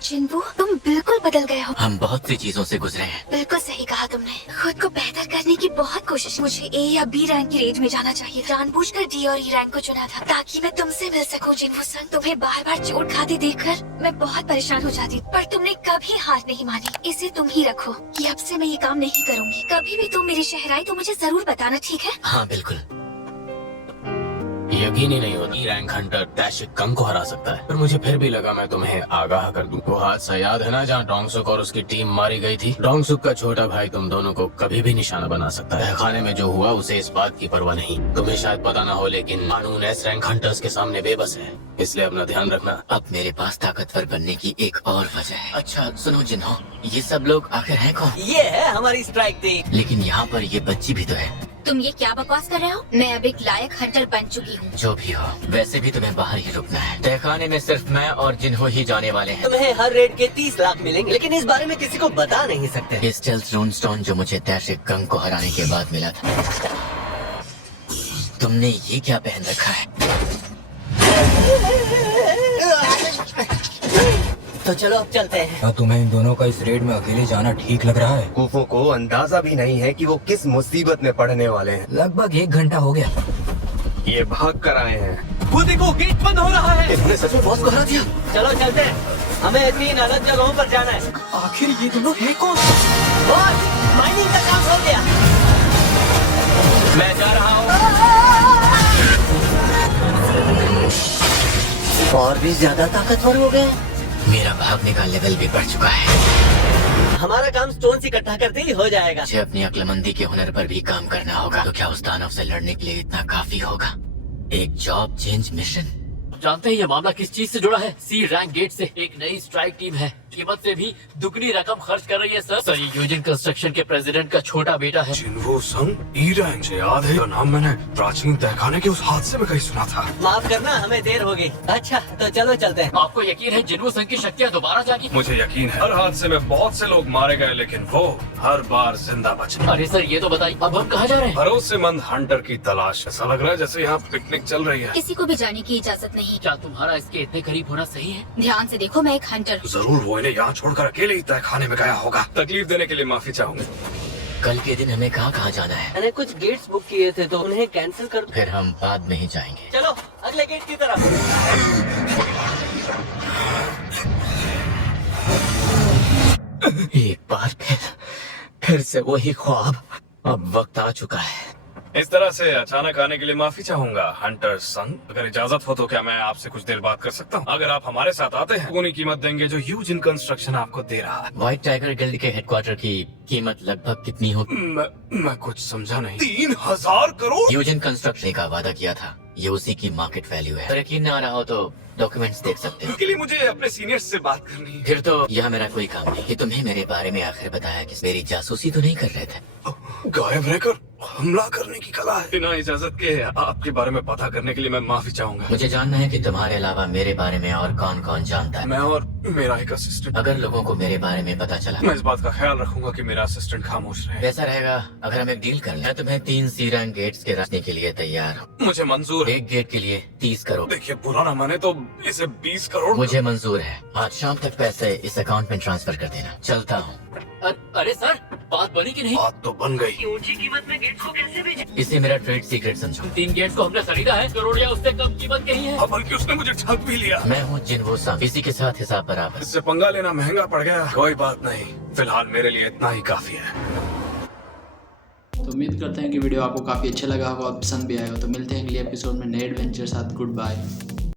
जिन्वू, तुम बिल्कुल बदल गए हो। हम बहुत सी चीजों से गुजरे हैं। बिल्कुल सही कहा तुमने। खुद को बेहतर करने की बहुत कोशिश। मुझे ए या बी रैंक की रेंज में जाना चाहिए। जानबूझकर डी और ई रैंक को चुना था ताकि मैं तुमसे मिल सकूं। जिन्वू सन, तुम्हें बार बार चोट खाते देखकर मैं बहुत परेशान हो जाती, पर तुमने कभी हार नहीं मानी। इसे तुम ही रखो कि अब से मैं ये काम नहीं करूँगी। कभी भी तुम मेरी शहर आई तो मुझे जरूर बताना, ठीक है? हाँ बिल्कुल। यकीन ही नहीं होती रैंक हंटर डैशिक कंग को हरा सकता है, पर मुझे फिर भी लगा मैं तुम्हें आगाह कर दूं। वो हादसा याद है ना जहाँ डोंगसुक और उसकी टीम मारी गई थी? डोंगसुक का छोटा भाई तुम दोनों को कभी भी निशाना बना सकता है। खाने में जो हुआ उसे इस बात की परवाह नहीं। तुम्हें शायद पता ना हो, लेकिन कानून एस रैंक हंटर्स के सामने बेबस है, इसलिए अपना ध्यान रखना। अब मेरे पास ताकतवर बनने की एक और वजह है। अच्छा सुनो जिन्हो, ये सब लोग आखिर हैं कौन? ये है हमारी स्ट्राइक टीम। लेकिन यहाँ पर ये बच्ची भी तो है। तुम ये क्या बकवास कर रहे हो? मैं अब एक लायक हंटर बन चुकी हूँ। जो भी हो, वैसे भी तुम्हें बाहर ही रुकना है। तहखाने में सिर्फ मैं और जिन्हो ही जाने वाले हैं। तुम्हें हर रेड के 30 लाख मिलेंगे, लेकिन इस बारे में किसी को बता नहीं सकते। ये स्टेल्थ रून स्टोन जो मुझे डैशिक कंग को हराने के बाद मिला था। तुमने ये क्या पहन रखा है? तो चलो अब चलते हैं। क्या तुम्हें इन दोनों का इस रेड में अकेले जाना ठीक लग रहा है? कुफो को अंदाजा भी नहीं है कि वो किस मुसीबत में पड़ने वाले हैं। लगभग 1 घंटा हो गया। ये भाग कर आए हैं। वो देखो, गेट बंद हो रहा है। इन्होंने सच में बॉस को हरा दिया। चलो चलते हैं, हमें 3 अलग जगहों पर जाना है। आखिर ये दोनों है कौन? बॉस, माइनिंग का काम हो गया। मैं जा रहा हूँ। और भी ज्यादा ताकतवर हो गए। मेरा भागने का लेवल भी बढ़ चुका है। हमारा काम स्टोन इकट्ठा करते ही हो जाएगा। मुझे अपनी अक्लमंदी के हुनर पर भी काम करना होगा। तो क्या उस दानव से लड़ने के लिए इतना काफी होगा? एक जॉब चेंज मिशन। जानते हैं ये मामला किस चीज से जुड़ा है? सी रैंक गेट से एक नई स्ट्राइक टीम है, कीमत से भी दुगनी रकम खर्च कर रही है सर। ये यूजिन कंस्ट्रक्शन के प्रेसिडेंट का छोटा बेटा है। जिन्वू संग ई रैंक से याद है, तो नाम मैंने प्राचीन तहखाने के उस हादसे में कहीं सुना था। माफ करना, हमें देर हो गई। अच्छा तो चलो चलते हैं। आपको यकीन है जिन्वू संघ की शक्तियाँ दोबारा जागी? मुझे यकीन है हर हादसे में बहुत से लोग मारे गए, लेकिन वो हर बार जिंदा बचे। अरे सर ये तो बताइए, अब हम कहाँ जा रहे हैं? भरोसेमंद हंटर की तलाश। ऐसा लग रहा है जैसे यहाँ पिकनिक चल रही है। किसी को भी जाने की इजाजत नहीं। क्या तुम्हारा इसके इतने करीब होना सही है? ध्यान से देखो, मैं एक हंटर हूँ। जरूर वो इन्हें यहाँ छोड़कर अकेले ही तहखाने में गया होगा। तकलीफ देने के लिए माफी चाहूंगा। कल के दिन हमें कहाँ कहाँ जाना है? मैंने कुछ गेट्स बुक किए थे तो उन्हें कैंसिल कर दो। फिर हम बाद में ही जाएंगे। चलो अगले गेट की तरफ। एक बार फिर से वही ख्वाब। अब वक्त आ चुका है। इस तरह से अचानक आने के लिए माफी चाहूंगा हंटर संग। अगर इजाजत हो तो क्या मैं आपसे कुछ देर बात कर सकता हूँ? अगर आप हमारे साथ आते हैं, उन्हीं कीमत देंगे जो यूजिन कंस्ट्रक्शन आपको दे रहा है। व्हाइट टाइगर गिल्ड के हेडक्वार्टर की कीमत लगभग कितनी होगी? मैं कुछ समझा नहीं। 3000 करोड़? यूजिन कंस्ट्रक्शन का वादा किया था, ये उसी की मार्केट वैल्यू है। अगर यकीन न आ रहा हो तो डॉक्यूमेंट्स देख सकते हो। इसके लिए मुझे अपने सीनियर्स से बात करनी है। फिर तो यह मेरा कोई काम नहीं कि तुम्हें मेरे बारे में आखिर बताया कि मेरी जासूसी तो नहीं कर रहे थे। गायब रहकर हमला करने की कला है। बिना इजाजत के आपके बारे में पता करने के लिए मैं माफी चाहूंगा। मुझे जानना है कि तुम्हारे अलावा मेरे बारे में और कौन कौन जानता है। मैं और मेरा एक असिस्टेंट। अगर लोगों को मेरे बारे में पता चला, मैं इस बात का ख्याल रखूंगा कि मेरा असिस्टेंट खामोश रहे। वैसा रहेगा अगर हम एक डील कर लें। मैं तुम्हें 3 सी रैंक गेट्स के रखने के लिए तैयार हूँ। मुझे मंजूर है। एक गेट के लिए 30 करोड़। देखिए बुरा ना माने तो इसे 20 करोड़। मुझे मंजूर है। आज शाम तक पैसे इस अकाउंट में ट्रांसफर कर देना। चलता हूँ। अरे सर, बात बनी कि नहीं? बात तो बन गई। ऊंची कीमत में गेट्स को कैसे भेजें? इसे मेरा ट्रेड सीक्रेट समझो। 3 गेट्स को हमने खरीदा है, करोड़ या उससे कम कीमत कही है। बल्कि उसने मुझे ठग भी लिया। मैं हूँ जिन्वू संग, इसी के साथ हिसाब बराबर। इससे पंगा लेना महंगा पड़ गया। कोई बात नहीं, फिलहाल मेरे लिए इतना ही काफी है। तो उम्मीद करते हैं कि वीडियो आपको काफ़ी अच्छा लगा होगा और पसंद भी आया हो। तो मिलते हैं अगले एपिसोड में नए एडवेंचर साथ। Good bye.